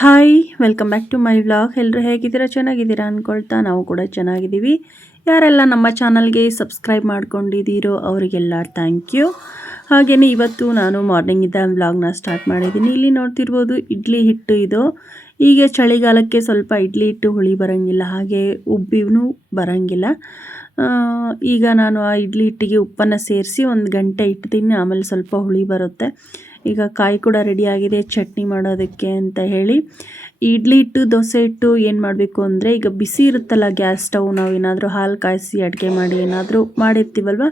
Hi welcome back to my vlog ಎಲ್ಲರೂ ಹೇಗಿದ್ದೀರಾ? ಚೆನ್ನಾಗಿದ್ದೀರಾ ಅಂದ್ಕೊಳ್ತಾ ನಾವು ಕೂಡ ಚೆನ್ನಾಗಿದ್ದೀವಿ. ಯಾರೆಲ್ಲ ನಮ್ಮ ಚಾನಲ್ಗೆ ಸಬ್ಸ್ಕ್ರೈಬ್ ಮಾಡ್ಕೊಂಡಿದ್ದೀರೋ ಅವರಿಗೆಲ್ಲ ಥ್ಯಾಂಕ್ ಯು ಹಾಗೆಯೇ ಇವತ್ತು ನಾನು ಮಾರ್ನಿಂಗಿಂದ ವ್ಲಾಗ್ನ ಸ್ಟಾರ್ಟ್ ಮಾಡಿದ್ದೀನಿ. ಇಲ್ಲಿ ನೋಡ್ತಿರ್ಬೋದು ಇಡ್ಲಿ ಹಿಟ್ಟು ಇದು. ಈಗ ಚಳಿಗಾಲಕ್ಕೆ ಸ್ವಲ್ಪ ಇಡ್ಲಿ ಹಿಟ್ಟು ಹುಳಿ ಬರೋಂಗಿಲ್ಲ, ಹಾಗೆ ಉಬ್ಬಿನೂ ಬರೋಂಗಿಲ್ಲ. ಈಗ ನಾನು ಆ ಇಡ್ಲಿ ಹಿಟ್ಟಿಗೆ ಉಪ್ಪನ್ನು ಸೇರಿಸಿ ಒಂದು ಗಂಟೆ ಇಡ್ತೀನಿ ಆಮೇಲೆ ಸ್ವಲ್ಪ ಹುಳಿ ಬರುತ್ತೆ. ಈಗ ಕಾಯಿ ಕೂಡ ರೆಡಿ ಆಗಿದೆ, ಚಟ್ನಿ ಮಾಡೋದಕ್ಕೆ ಅಂತ ಹೇಳಿ. ಇಡ್ಲಿ ಇಟ್ಟು, ದೋಸೆ ಇಟ್ಟು ಏನು ಮಾಡಬೇಕು ಅಂದರೆ, ಈಗ ಬಿಸಿ ಇರುತ್ತಲ್ಲ ಗ್ಯಾಸ್ ಸ್ಟವ್, ನಾವು ಏನಾದರೂ ಹಾಲು ಕಾಯಿಸಿ ಅಡುಗೆ ಮಾಡಿ ಏನಾದರೂ ಮಾಡಿರ್ತೀವಲ್ವ,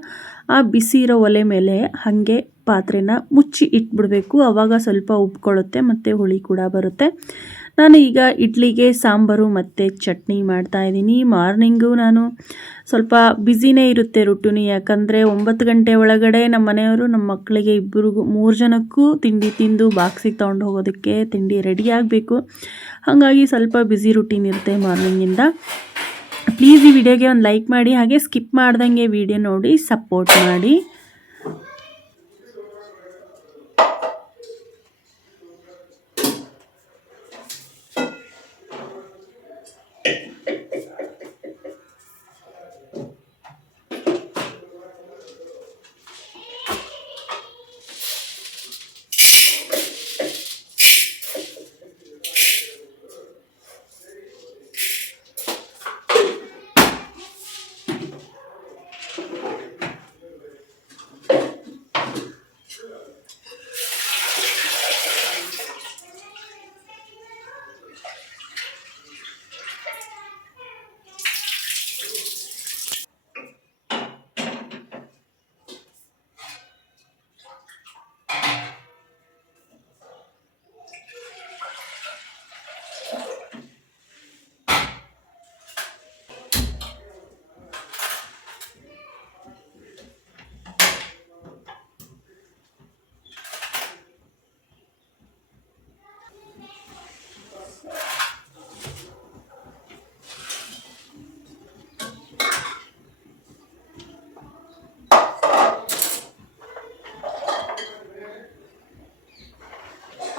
ಆ ಬಿಸಿ ಇರೋ ಒಲೆ ಮೇಲೆ ಹಾಗೆ ಪಾತ್ರೆನ ಮುಚ್ಚಿ ಇಟ್ಬಿಡಬೇಕು. ಆವಾಗ ಸ್ವಲ್ಪ ಉಬ್ಕೊಳ್ಳುತ್ತೆ, ಮತ್ತು ಹುಳಿ ಕೂಡ ಬರುತ್ತೆ. ನಾನು ಈಗ ಇಡ್ಲಿಗೆ ಸಾಂಬಾರು ಮತ್ತು ಚಟ್ನಿ ಮಾಡ್ತಾ ಇದ್ದೀನಿ. ಮಾರ್ನಿಂಗು ನಾನು ಸ್ವಲ್ಪ ಬ್ಯುಸಿನೇ ಇರುತ್ತೆ ರುಟೀನಿ ಯಾಕಂದರೆ ಒಂಬತ್ತು ಗಂಟೆ ಒಳಗಡೆ ನಮ್ಮ ಮನೆಯವರು, ನಮ್ಮ ಮಕ್ಕಳಿಗೆ ಇಬ್ಬರಿಗೂ, ಮೂರು ಜನಕ್ಕೂ ತಿಂಡಿ ತಿಂದು ಬಾಕ್ಸಿಗೆ ತೊಗೊಂಡು ಹೋಗೋದಕ್ಕೆ ತಿಂಡಿ ರೆಡಿ ಆಗಬೇಕು. ಹಾಗಾಗಿ ಸ್ವಲ್ಪ ಬ್ಯುಸಿ ರುಟೀನ್ ಇರುತ್ತೆ ಮಾರ್ನಿಂಗಿಂದ. ಪ್ಲೀಸ್ ಈ ವಿಡಿಯೋಗೆ ಒಂದು ಲೈಕ್ ಮಾಡಿ, ಹಾಗೆ ಸ್ಕಿಪ್ ಮಾಡ್ದಂಗೆ ವಿಡಿಯೋ ನೋಡಿ, ಸಪೋರ್ಟ್ ಮಾಡಿ.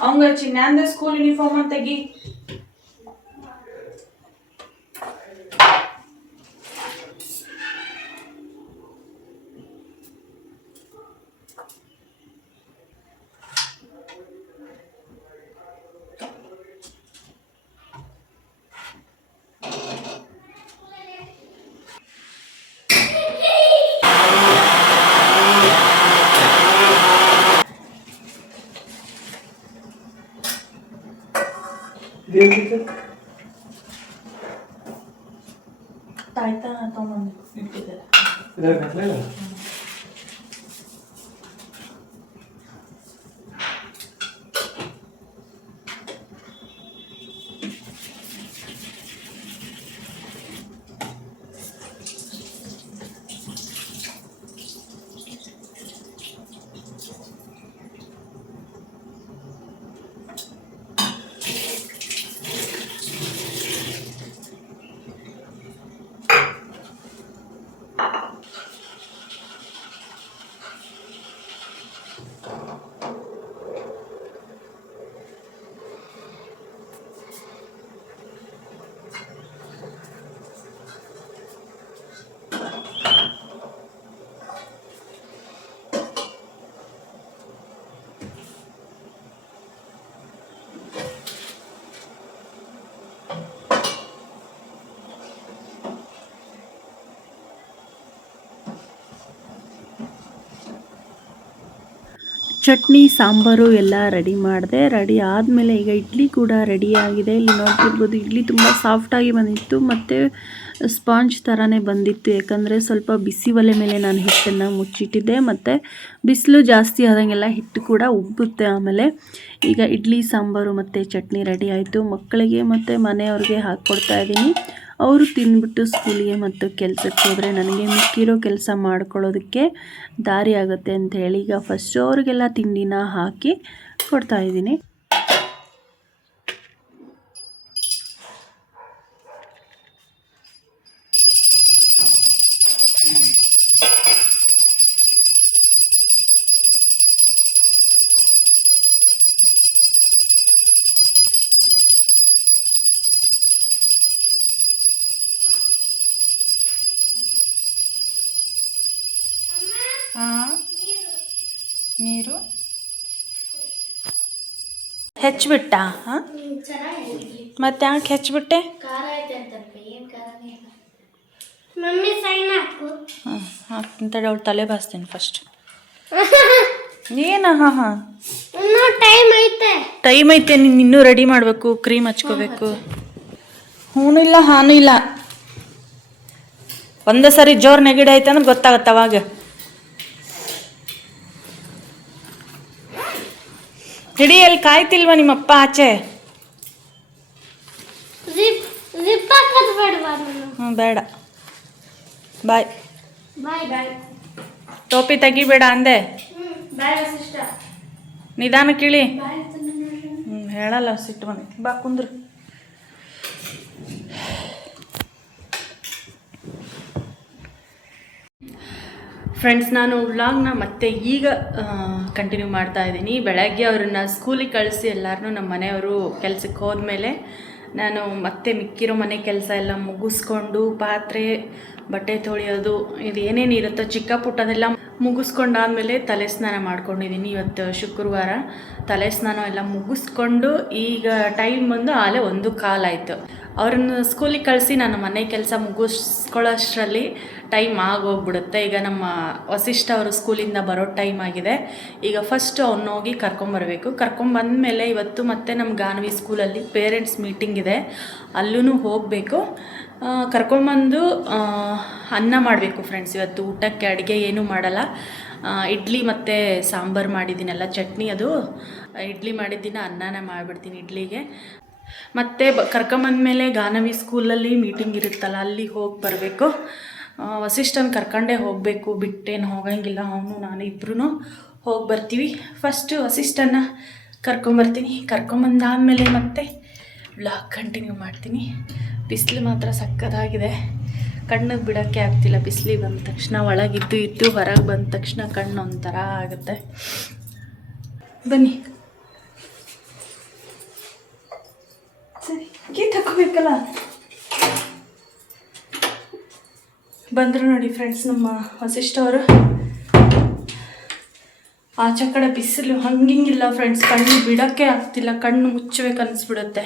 ಅವಂಗ ಚಿನ್ನಂದ ಸ್ಕೂಲ್ ಯೂನಿಫಾರ್ಮ್ ಅಂತ ತೆಗಿ ಚಟ್ನಿ, ಸಾಂಬಾರು ಎಲ್ಲ ರೆಡಿ ಮಾಡಿದೆ. ರೆಡಿ ಆದಮೇಲೆ ಈಗ ಇಡ್ಲಿ ಕೂಡ ರೆಡಿ ಆಗಿದೆ. ಇಲ್ಲಿ ನೋಡ್ತಿರ್ಬೋದು ಇಡ್ಲಿ ತುಂಬ ಸಾಫ್ಟಾಗಿ ಬಂದಿತ್ತು. ಮತ್ತು ಸ್ಪಾಂಜ್ ಥರನೇ ಬಂದಿತ್ತು. ಯಾಕಂದರೆ ಸ್ವಲ್ಪ ಬಿಸಿ ಒಲೆ ಮೇಲೆ ನಾನು ಹಿಟ್ಟನ್ನು ಮುಚ್ಚಿಟ್ಟಿದ್ದೆ. ಮತ್ತು ಬಿಸಿಲು ಜಾಸ್ತಿ ಆದಂಗೆಲ್ಲ ಹಿಟ್ಟು ಕೂಡ ಉಬ್ಬುತ್ತೆ ಆಮೇಲೆ. ಈಗ ಇಡ್ಲಿ, ಸಾಂಬಾರು ಮತ್ತು ಚಟ್ನಿ ರೆಡಿ ಆಯಿತು. ಮಕ್ಕಳಿಗೆ ಮತ್ತು ಮನೆಯವ್ರಿಗೆ ಹಾಕ್ಕೊಡ್ತಾ ಇದ್ದೀನಿ. ಅವರು ತಿಂದ್ಬಿಟ್ಟು ಸ್ಕೂಲಿಗೆ ಮತ್ತು ಕೆಲಸಕ್ಕೆ ಹೋದರೆ ನನಗೆ ಮಿಕ್ಕಿರೋ ಕೆಲಸ ಮಾಡ್ಕೊಳ್ಳೋದಕ್ಕೆ ದಾರಿ ಆಗುತ್ತೆ ಅಂತ ಹೇಳಿ ಈಗ ಫಸ್ಟು ಅವರಿಗೆಲ್ಲ ತಿಂಡಿನ ಹಾಕಿ ಕೊಡ್ತಾ ನೀರು? ಹೆಚ್ಚಿಬಿಟ್ಟ ಹಾಂ ಮತ್ತೆ ಯಾಕೆ ಹೆಚ್ಚಿಬಿಟ್ಟೆ ಹಾಂ ಅವಳು ತಲೆ ಬಾಸ್ತೀನಿ ಫಸ್ಟ್ ಏನ ಹಾಂ ಹಾಂ. ಟೈಮ್ ಐತೆ. ಟೈಮ್ ಐತೆ ನೀನು ಇನ್ನೂ ರೆಡಿ ಮಾಡಬೇಕು ಕ್ರೀಮ್ ಹಚ್ಕೋಬೇಕು. ಹೂನು ಇಲ್ಲ ಹಾನು ಇಲ್ಲ. ಒಂದೇ ಸರಿ ಜೋರು ನೆಗಡಿ ಐತೆ ಅಂದ್ರೆ ಗೊತ್ತಾಗತ್ತೆ ಅವಾಗ. ಹಿಡಿ ಅಲ್ಲಿ ಕಾಯ್ತಿಲ್ವಾ ನಿಮ್ಮಪ್ಪ ಆಚೆ? ಹ್ಞೂ ಬೇಡ. ಬಾಯ್ ಬಾಯ್ ಬಾಯ್ ಟೋಪಿ ತೆಗಿಬೇಡ ಅಂದೆ. ನಿಧಾನ ಕಿಳಿ. ಹ್ಞೂ ಹೇಳಲ್ಲ ಸಿಟ್ಟು ಮನೆ. ಬಾ ಕುಂದ್ರು. ಫ್ರೆಂಡ್ಸ್ ನಾನು ವ್ಲಾಗ್ನ ಮತ್ತೆ ಈಗ ಕಂಟಿನ್ಯೂ ಮಾಡ್ತಾ ಇದ್ದೀನಿ. ಬೆಳಗ್ಗೆ ಅವ್ರನ್ನ ಸ್ಕೂಲಿಗೆ ಕಳಿಸಿ ಎಲ್ಲರನ್ನೂ ನಮ್ಮ ಮನೆಯವರು ಕೆಲಸಕ್ಕೆ ಹೋದ್ಮೇಲೆ ನಾನು ಮತ್ತೆ ಮಿಕ್ಕಿರೋ ಮನೆ ಕೆಲಸ ಎಲ್ಲ ಮುಗಿಸ್ಕೊಂಡು ಪಾತ್ರೆ, ಬಟ್ಟೆ ತೊಳೆಯೋದು, ಇದು ಏನೇನು ಇರುತ್ತೋ ಚಿಕ್ಕ ಪುಟ್ಟದೆಲ್ಲ ಮುಗಿಸ್ಕೊಂಡಾದ್ಮೇಲೆ ತಲೆ ಸ್ನಾನ ಮಾಡ್ಕೊಂಡಿದ್ದೀನಿ ಇವತ್ತು ಶುಕ್ರವಾರ. ತಲೆ ಸ್ನಾನ ಎಲ್ಲ ಮುಗಿಸ್ಕೊಂಡು ಈಗ ಟೈಮ್ ಬಂದು ಆಲೆ ಒಂದು ಕಾಲಾಯಿತು ಅವ್ರನ್ನ ಸ್ಕೂಲಿಗೆ ಕಳಿಸಿ ನಾನು ಮನೆ ಕೆಲಸ ಮುಗಿಸ್ಕೊಳ್ಳೋಷ್ಟರಲ್ಲಿ ಟೈಮ್ ಆಗೋಗ್ಬಿಡುತ್ತೆ. ಈಗ ನಮ್ಮ ವಸಿಷ್ಠ ಅವರು ಸ್ಕೂಲಿಂದ ಬರೋ ಟೈಮ್ ಆಗಿದೆ. ಈಗ ಫಸ್ಟ್ ಅವ್ನ ಹೋಗಿ ಕರ್ಕೊಂಬಂದ ಕರ್ಕೊಂಬಂದಮೇಲೆ ಇವತ್ತು ಮತ್ತೆ ನಮ್ಮ ಗಾನವಿ ಸ್ಕೂಲಲ್ಲಿ ಪೇರೆಂಟ್ಸ್ ಮೀಟಿಂಗ್ ಇದೆ. ಅಲ್ಲೂ ಹೋಗಬೇಕು. ಕರ್ಕೊಂಬಂದು ಅನ್ನ ಮಾಡಬೇಕು ಫ್ರೆಂಡ್ಸ್ ಇವತ್ತು ಊಟಕ್ಕೆ ಅಡುಗೆ ಏನೂ ಮಾಡಲ್ಲ. ಇಡ್ಲಿ ಮತ್ತು ಸಾಂಬಾರು ಮಾಡಿದ್ದೀನಲ್ಲ, ಚಟ್ನಿ ಅದು. ಇಡ್ಲಿ ಮಾಡಿದ್ದಿನ ಅನ್ನನ ಮಾಡಿಬಿಡ್ತೀನಿ ಇಡ್ಲಿಗೆ. ಮತ್ತು ಬ ಕರ್ಕೊಂಬಂದ್ಮೇಲೆ ಗಾನವಿ ಸ್ಕೂಲಲ್ಲಿ ಮೀಟಿಂಗ್ ಇರುತ್ತಲ್ಲ, ಅಲ್ಲಿ ಹೋಗಿ ಬರಬೇಕು. ವಸಿಷ್ಠನ ಕರ್ಕೊಂಡೇ ಹೋಗಬೇಕು, ಬಿಟ್ಟೇನು ಹೋಗಂಗಿಲ್ಲ ಅವನು, ನಾನು ಇಬ್ಬರೂ ಹೋಗಿ ಬರ್ತೀವಿ. ಫಸ್ಟು ವಸಿಷ್ಠನ ಕರ್ಕೊಂಬರ್ತೀನಿ. ಕರ್ಕೊಂಬಂದಾದಮೇಲೆ ಮತ್ತೆ ಬ್ಲಾಗ್ ಕಂಟಿನ್ಯೂ ಮಾಡ್ತೀನಿ. ಬಿಸಿಲು ಮಾತ್ರ ಸಕ್ಕದಾಗಿದೆ. ಕಣ್ಣಿಗೆ ಬಿಡೋಕ್ಕೆ ಆಗ್ತಿಲ್ಲ. ಬಿಸಿಲಿಗೆ ಬಂದ ತಕ್ಷಣ, ಒಳಗಿದ್ದು ಇದ್ದು, ಹೊರಗೆ ಬಂದ ತಕ್ಷಣ ಕಣ್ಣು ಒಂಥರ ಆಗುತ್ತೆ. ಬನ್ನಿ. ಸರಿ, ಕೀ ತಗೋಬೇಕಲ್ಲ ಬಂದರು ನೋಡಿ ಫ್ರೆಂಡ್ಸ್ ನಮ್ಮ ವಸಿಷ್ಠ ಅವರು ಆಚೆ ಕಡೆ ಬಿಸಿಲು, ಹಂಗಿಂಗಿಲ್ಲ ಫ್ರೆಂಡ್ಸ್ ಕಣ್ಣು ಬಿಡೋಕ್ಕೆ ಆಗ್ತಿಲ್ಲ, ಕಣ್ಣು ಮುಚ್ಚಬೇಕು ಅನಿಸ್ಬಿಡುತ್ತೆ.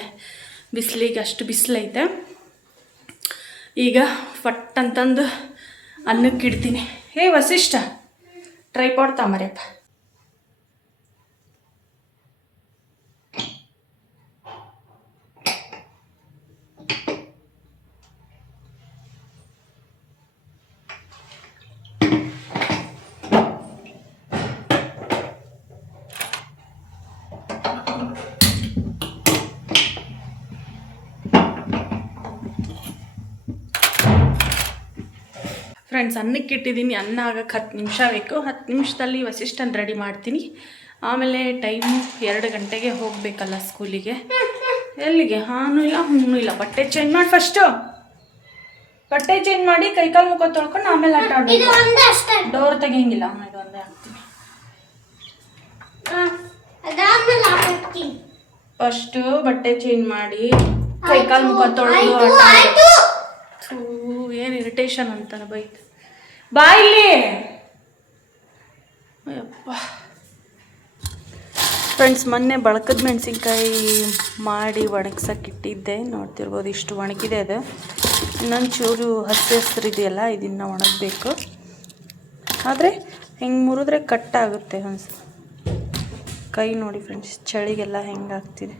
ಬಿಸಿಲಿಗೆ ಅಷ್ಟು ಬಿಸಿಲೈತೆ. ಈಗ ಫಟ್ ಅಂತಂದು ಅನ್ನಕ್ಕೆ ಇಡ್ತೀನಿ ಹೇ ವಸಿಷ್ಠ ಟ್ರೈ ಮಾಡ್ತಾ ಫ್ರೆಂಡ್ಸ್ ಅನ್ನಕ್ಕೆ ಇಟ್ಟಿದ್ದೀನಿ. ಅನ್ನ ಆಗಕ್ಕೆ ಹತ್ತು ನಿಮಿಷ ಬೇಕು. ಹತ್ತು ನಿಮಿಷದಲ್ಲಿ ವಸಿಷ್ಠನ ರೆಡಿ ಮಾಡ್ತೀನಿ. ಆಮೇಲೆ ಟೈಮು ಎರಡು ಗಂಟೆಗೆ ಹೋಗಬೇಕಲ್ಲ ಸ್ಕೂಲಿಗೆ ಎಲ್ಲಿಗೆ? ಹಾನು ಇಲ್ಲ ಹೂನು ಇಲ್ಲ. ಬಟ್ಟೆ ಚೇಂಜ್ ಮಾಡಿ ಫಸ್ಟು ಬಟ್ಟೆ ಚೇಂಜ್ ಮಾಡಿ ಕೈಕಾಲು ಮುಖ ತೊಳ್ಕೊಂಡು ಆಮೇಲೆ ಆಟ ಆಡೋದು. ಡೋರ್ ತೆಗಿಯಂಗಿಲ್ಲ. ಆಮೇಲೆ ಇದು ಒಂದೇ ಹಾಕ್ತೀನಿ. ಫಸ್ಟು ಬಟ್ಟೆ ಚೇಂಜ್ ಮಾಡಿ ಕೈಕಾಲು ಮುಖ ತೊಳೆದು ಆಯ್ತು ಆಟ ಥೂ ಏನು ಇರಿಟೇಷನ್ ಅಂತಾನೆ ಬೈತ್. ಬಾ ಇಲ್ಲಿ. ಫ್ರೆಂಡ್ಸ್ ಮೊನ್ನೆ ಬಳಕದ ಮೆಣಸಿನ್ಕಾಯಿ ಮಾಡಿ ಒಣಗ್ಸಕ್ಕೆ ಇಟ್ಟಿದ್ದೆ. ನೋಡ್ತಿರ್ಬೋದು ಇಷ್ಟು ಒಣಗಿದೆ ಅದು. ಇನ್ನೊಂದು ಚೂರು ಹಸಿ ಹಸ್ರಿದೆಯಲ್ಲ ಇದನ್ನು ಒಣಗಬೇಕು. ಆದರೆ ಹೆಂಗೆ ಮುರಿದ್ರೆ ಕಟ್ಟಾಗುತ್ತೆ ಒಂದು ಕೈ ನೋಡಿ ಫ್ರೆಂಡ್ಸ್ ಚಳಿಗೆಲ್ಲ ಹೆಂಗಾಗ್ತಿದೆ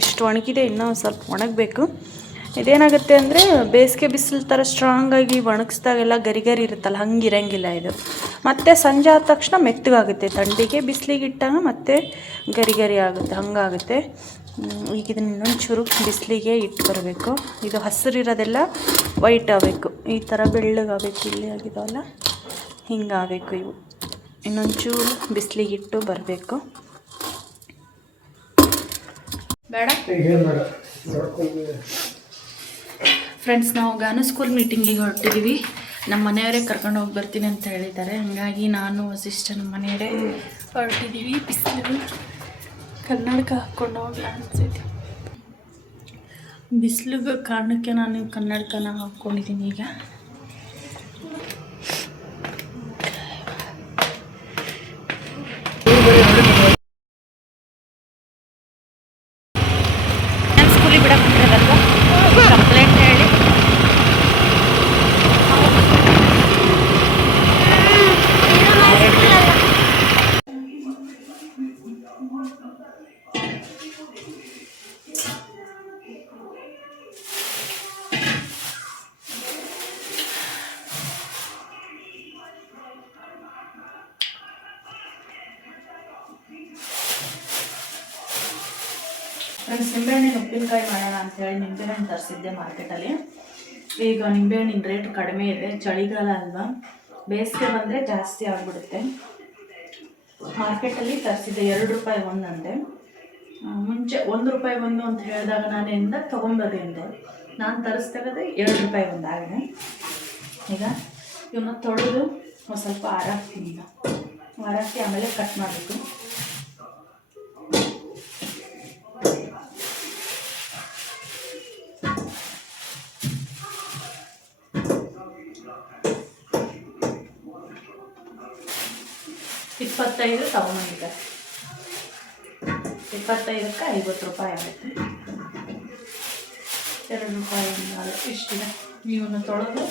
ಇಷ್ಟು ಒಣಗಿದೆ, ಇನ್ನೂ ಸ್ವಲ್ಪ ಒಣಗಬೇಕು. ಇದೇನಾಗುತ್ತೆ ಅಂದರೆ ಬೇಸಿಗೆ ಬಿಸಿಲು ಥರ ಸ್ಟ್ರಾಂಗಾಗಿ ಒಣಗಿಸ್ದಾಗೆಲ್ಲ ಗರಿಗರಿ ಗರಿ ಇರುತ್ತಲ್ಲ ಹಂಗೆ ಇರಂಗಿಲ್ಲ ಇದು. ಮತ್ತೆ ಸಂಜೆ ಆದ ತಕ್ಷಣ ಮೆತ್ತಗಾಗುತ್ತೆ. ಥಂಡಿಗೆ ಬಿಸಿಲಿಗೆ ಇಟ್ಟಾಗ ಮತ್ತೆ ಗರಿ ಆಗುತ್ತೆ, ಹಂಗಾಗುತ್ತೆ. ಈಗ ಇದನ್ನ ಇನ್ನೊಂದು ಚೂರು ಬಿಸಿಲಿಗೆ ಇಟ್ಟು ಬರಬೇಕು. ಇದು ಹಸಿರಿರೋದೆಲ್ಲ ವೈಟ್ ಆಗಬೇಕು. ಈ ಥರ ಬೆಳ್ಳಗಾಗಬೇಕು ಇಲ್ಲಿ ಆಗಿದಾವಲ್ಲ ಹಿಂಗಾಗಬೇಕು ಇವು. ಇನ್ನೊಂಚೂರು ಬಿಸಿಲಿಗೆ ಇಟ್ಟು ಬರಬೇಕು. ಬೇಡ? ಫ್ರೆಂಡ್ಸ್ ನಾವು ಗಾನ ಸ್ಕೂಲ್ ಮೀಟಿಂಗಿಗೆ ಹೊರಟಿದ್ದೀವಿ ನಮ್ಮ ಮನೆಯವರೇ ಕರ್ಕೊಂಡು ಹೋಗಿ ಬರ್ತೀನಿ ಅಂತ ಹೇಳಿದ್ದಾರೆ. ಹಾಗಾಗಿ ನಾನು ವಸಿಷ್ಠ ನಮ್ಮ ಮನೆಯವರೇ ಹೊರಟಿದ್ದೀವಿ ಬಿಸಿಲು. ಕನ್ನಡಕ ಹಾಕ್ಕೊಂಡು ಹೋಗಲ್ಲ ಅನ್ಸೈತಿ ಬಿಸಿಲಿಗೆ ಕಾರಣಕ್ಕೆ ನಾನು ಕನ್ನಡಕನ ಹಾಕ್ಕೊಂಡಿದ್ದೀನಿ ಈಗ. ನಿಂಬೆ ನಿಂಬೆಹಣ್ಣು ತರಿಸಿದ್ದೆ ಮಾರ್ಕೆಟಲ್ಲಿ. ಈಗ ನಿಂಬೆಹಣ್ಣಿನ ರೇಟ್ ಕಡಿಮೆ ಇದೆ. ಚಳಿಗಾಲ ಅಲ್ವಾ? ಬೇಸಿಗೆ ಬಂದರೆ ಜಾಸ್ತಿ ಆಗಿಬಿಡುತ್ತೆ. ಮಾರ್ಕೆಟಲ್ಲಿ ತರಿಸಿದ್ದೆ ಎರಡು ರೂಪಾಯಿ ಒಂದಂತೆ ಮುಂಚೆ ಒಂದು ರೂಪಾಯಿ ಒಂದು ಅಂತ ಹೇಳಿದಾಗ ನಾನಿಂದ ತೊಗೊಂಬರ್ರಿ ಅಂದೆ. ನಾನು ತರಿಸ್ದಾಗದೆ ಎರಡು ರೂಪಾಯಿ ಒಂದು ಆಗಿದೆ. ಈಗ ಇವನ್ನ ತೊಳೆದು ಒಂದು ಸ್ವಲ್ಪ ಆರಾಕ್ತೀನಿ ಆರಾಕಿ ಆಮೇಲೆ ಕಟ್ ಮಾಡಬೇಕು. ಇಪ್ಪತ್ತೈದು ತಗೊಂಡಿದ್ದೆ ಇಪ್ಪತ್ತೈದಕ್ಕೆ ಐವತ್ತು ರೂಪಾಯಿ ಆಗುತ್ತೆ ಎರಡು ರೂಪಾಯಿ ಇಷ್ಟಿದೆ ಇವನ್ನ ತೊಳೆದು.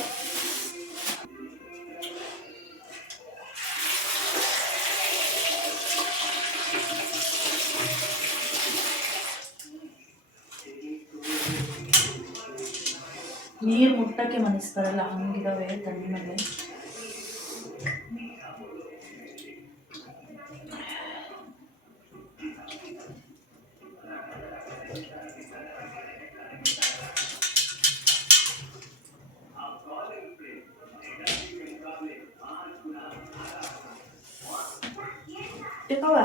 ನೀರು ಮುಟ್ಟಕ್ಕೆ ಮನಸ್ಸು ಬರಲ್ಲ. ಹಂಗಿದಾವೆ ತಣ್ಣಗೆ ಯಾಕವ್ವ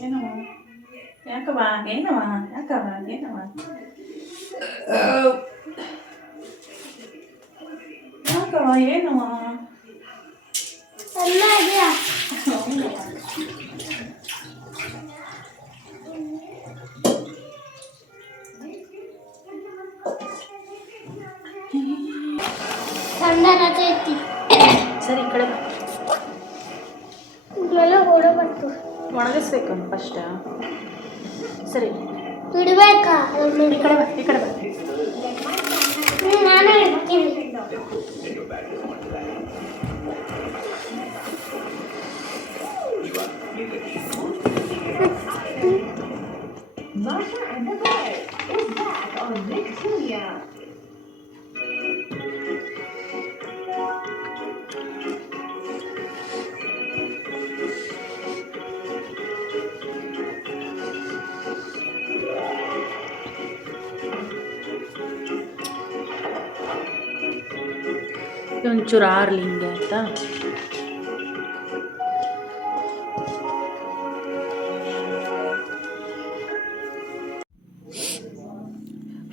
ಏನವ ಯಾಕವ ಏನವ ಯಾಕವ ಏನವ ಯಾಕವ ಏನವ ಅಮ್ಮ ಇದೆಯಾ ಸಣ್ಣ ರಜೆ ಐತಿ ಸರಿ ಈ ಕಡೆ ಬಾ. ಇದೆಲ್ಲ ಓಡ ಬಂತು ಒಣಗಿಸ್ಬೇಕು ಫಸ್ಟ್. ಸರಿ. ಬಿಡ್ಬೇಕಾ? ಈ ಕಡೆ ಬಾ ಈ ಕಡೆ ಬಾ. ಹ್ಮ್, ನಾನು ಇಡ್ತೀನಿ ಒಂಚೂರು ಆರ್ಲಿ ಹಿಂಗೆ ಆಯ್ತಾ?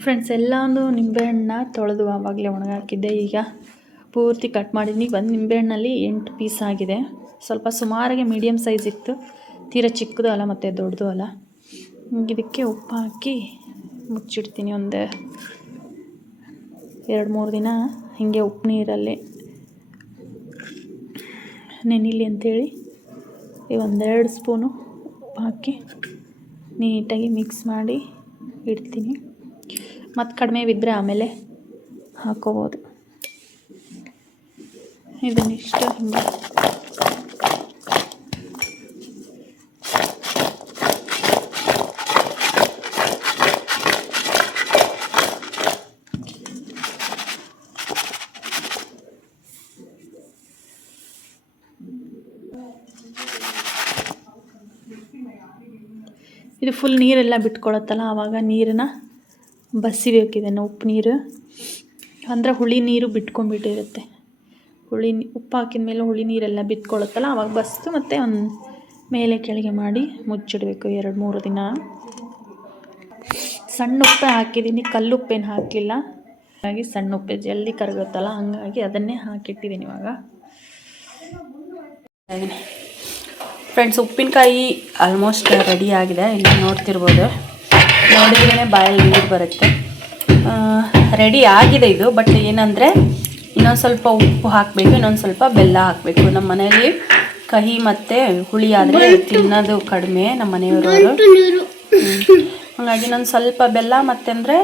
ಫ್ರೆಂಡ್ಸ್ ಎಲ್ಲಾನು ನಿಂಬೆಹಣ್ಣನ್ನ ತೊಳೆದು ಆವಾಗಲೇ ಒಣಗಾಕಿದ್ದೆ. ಈಗ ಪೂರ್ತಿ ಕಟ್ ಮಾಡಿದ್ದೀನಿ ಒಂದು ನಿಂಬೆಹಣ್ಣಲ್ಲಿ ಎಂಟು ಪೀಸ್ ಆಗಿದೆ. ಸ್ವಲ್ಪ ಸುಮಾರಿಗೆ ಮೀಡಿಯಮ್ ಸೈಜ್ ಇತ್ತು. ತೀರ ಚಿಕ್ಕದು ಅಲ್ಲ, ಮತ್ತು ದೊಡ್ಡದು ಅಲ್ಲ. ಇದಕ್ಕೆ ಉಪ್ಪು ಹಾಕಿ ಮುಚ್ಚಿಡ್ತೀನಿ. ಒಂದು ಎರಡು ಮೂರು ದಿನ ಹೀಗೆ ಉಪ್ಪು ನೀರಲ್ಲಿ ನೆನಿಲಿ ಈ ಒಂದೆರಡು ಸ್ಪೂನು ಉಪ್ಪು ಹಾಕಿ ನೀಟಾಗಿ ಮಿಕ್ಸ್ ಮಾಡಿ ಇಡ್ತೀನಿ. ಮತ್ತು ಕಡಿಮೆ ಬಿದ್ದರೆ ಆಮೇಲೆ ಹಾಕೋಬೋದು. ಇದನ್ನಿಷ್ಟು ಹಿಂಗೆ ಇದು ಫುಲ್ ನೀರೆಲ್ಲ ಬಿಟ್ಕೊಳತ್ತಲ್ಲ, ಆವಾಗ ನೀರನ್ನ ಬಸಿಬೇಕು ಇದನ್ನು ಉಪ್ಪು ನೀರು. ಅಂದರೆ ಹುಳಿ ನೀರು ಬಿಟ್ಕೊಂಡ್ಬಿಟ್ಟಿರುತ್ತೆ. ಹುಳಿ ಉಪ್ಪು ಹಾಕಿದ ಮೇಲೆ ಹುಳಿ ನೀರೆಲ್ಲ ಬಿತ್ಕೊಳತ್ತಲ್ಲ ಆವಾಗ ಬಸ್ತು ಮತ್ತು ಒಂದು ಮೇಲೆ ಕೆಳಗೆ ಮಾಡಿ ಮುಚ್ಚಿಡಬೇಕು ಎರಡು ಮೂರು ದಿನ. ಸಣ್ಣ ಉಪ್ಪೆ ಹಾಕಿದ್ದೀನಿ ಕಲ್ಲುಪ್ಪೇನು ಹಾಕಲಿಲ್ಲ. ಹಾಗಾಗಿ ಸಣ್ಣ ಉಪ್ಪೆ ಜಲ್ದಿ ಕರಗುತ್ತಲ್ಲ, ಹಾಗಾಗಿ ಅದನ್ನೇ ಹಾಕಿಟ್ಟಿದ್ದೀನಿ ಇವಾಗ. ಫ್ರೆಂಡ್ಸ್ ಉಪ್ಪಿನಕಾಯಿ ಆಲ್ಮೋಸ್ಟ್ ರೆಡಿ ಆಗಿದೆ. ಇಲ್ಲಿ ನೋಡ್ತಿರ್ಬೋದು. ನೋಡಿದ್ರೇ ಬಾಯಲ್ಲಿ ನೀರು ಬರುತ್ತೆ. ರೆಡಿ ಆಗಿದೆ ಇದು ಬಟ್ ಏನಂದರೆ ಇನ್ನೊಂದು ಸ್ವಲ್ಪ ಉಪ್ಪು ಹಾಕಬೇಕು ಇನ್ನೊಂದು ಸ್ವಲ್ಪ ಬೆಲ್ಲ ಹಾಕಬೇಕು. ನಮ್ಮ ಮನೆಯಲ್ಲಿ ಕಹಿ ಮತ್ತು ಹುಳಿ ಆದರೆ ತಿನ್ನೋದು ಕಡಿಮೆ ನಮ್ಮ ಮನೆಯವರವರು. ಹಾಗಾಗಿ ನಾನು ಸ್ವಲ್ಪ ಬೆಲ್ಲ ಮತ್ತಂದರೆ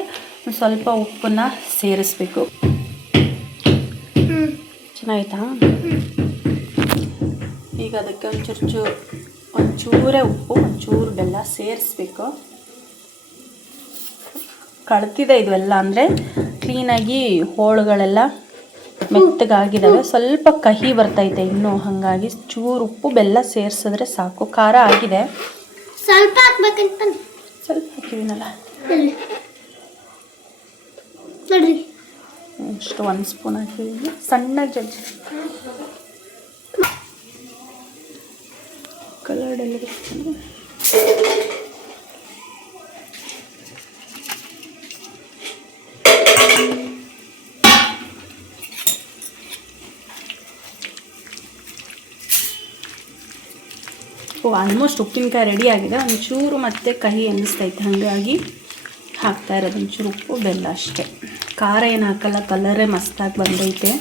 ಸ್ವಲ್ಪ ಉಪ್ಪನ್ನು ಸೇರಿಸ್ಬೇಕು. ಚೆನ್ನಾಯ್ತಾ ಈಗ ಅದಕ್ಕೆ ಒಂಚೂರು ಚೂರು ಒಂಚೂರೇ ಉಪ್ಪು ಒಂಚೂರು ಬೆಲ್ಲ ಸೇರಿಸ್ಬೇಕು. ಕಳ್ತಿದೆ ಇದೆಲ್ಲ ಅಂದರೆ ಕ್ಲೀನಾಗಿ ಹೋಳುಗಳೆಲ್ಲ ಮೆತ್ತಗಾಗಿದ್ದಾವೆ ಸ್ವಲ್ಪ ಕಹಿ ಬರ್ತೈತೆ ಇನ್ನೂ ಹಾಗಾಗಿ ಚೂರು ಉಪ್ಪು ಬೆಲ್ಲ ಸೇರಿಸಿದ್ರೆ ಸಾಕು. ಖಾರ ಆಗಿದೆ. ಸ್ವಲ್ಪ ಹಾಕ್ಬೇಕಂತ ಸ್ವಲ್ಪ ಹಾಕಿದ್ದೀನಲ್ಲ? ನೋಡ್ರಿ. ಇಷ್ಟು ಒಂದು ಸ್ಪೂನ್ ಹಾಕಿದ್ದೀನಿ. ಸಣ್ಣ ಜಜ್ಜಿ. ಕಲರ್ ಎಲ್ಲ ಆಲ್ಮೋಸ್ಟ್ ಉಪ್ಪಿನಕಾಯಿ ರೆಡಿ ಆಗಿದೆ. ಒಂಚೂರು ಮತ್ತೆ ಕಹಿ ಅನ್ನಿಸ್ತೈತೆ ಹಾಗಾಗಿ ಹಾಕ್ತಾ ಇರೋದು ಒಂಚೂರು ಉಪ್ಪು, ಬೆಲ್ಲ ಅಷ್ಟೇ. ಖಾರ ಏನು ಹಾಕಲ್ಲ ಕಲರೇ ಮಸ್ತಾಗಿ ಬಂದೈತೆ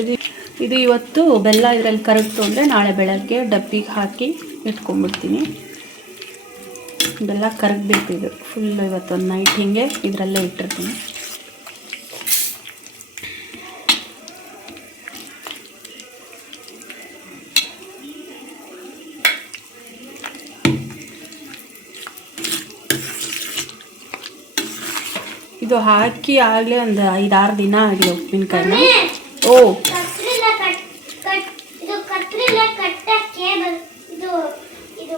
ಇದು ಇದು ಇವತ್ತು ಬೆಲ್ಲ ಇದರಲ್ಲಿ ಕರಗ್ತು ಅಂದರೆ ನಾಳೆ ಬೆಳಗ್ಗೆ ಡಬ್ಬಿಗೆ ಹಾಕಿ ಇಟ್ಕೊಂಡ್ಬಿಡ್ತೀನಿ. ಬೆಲ್ಲ ಕರಗಬೇಕು ಇದು. ಫುಲ್ ಇವತ್ತೊಂದು ನೈಟ್ ಹಿಂಗೆ ಇದರಲ್ಲೇ ಇಟ್ಟಿರ್ತೀನಿ. ಇದು ಹಾಕಿ ಆಗಲೇ ಒಂದು ಐದಾರು ದಿನ ಆಗಿದೆ ಉಪ್ಪಿನಕಾಯಿನ. ಓ ಕತ್ರಿಲ್ಲ ಕಟ್ ಕಟ್ ಇದು ಕತ್ರಿಲ್ಲ ಕಟ್ಟ ಕೇಬಲ್ ಇದು ಇದು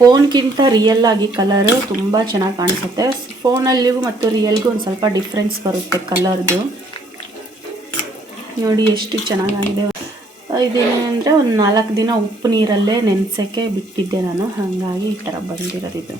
ಫೋನ್ಗಿಂತ ರಿಯಲ್ ಆಗಿ ಕಲರು ತುಂಬ ಚೆನ್ನಾಗಿ ಕಾಣಿಸುತ್ತೆ. ಫೋನಲ್ಲಿಗೂ ಮತ್ತು ರಿಯಲ್ಗೂ ಒಂದು ಸ್ವಲ್ಪ ಡಿಫ್ರೆನ್ಸ್ ಬರುತ್ತೆ ಕಲರ್ದು ನೋಡಿ ಎಷ್ಟು ಚೆನ್ನಾಗಿದೆ ಇದೇನೆಂದರೆ ಒಂದು ನಾಲ್ಕು ದಿನ ಉಪ್ಪು ನೀರಲ್ಲೇ ನೆನೆಸೋಕ್ಕೆ ಬಿಟ್ಟಿದ್ದೆ ನಾನು. ಹಾಗಾಗಿ ಈ ಥರ ಬಂದಿರೋದು ಇದು.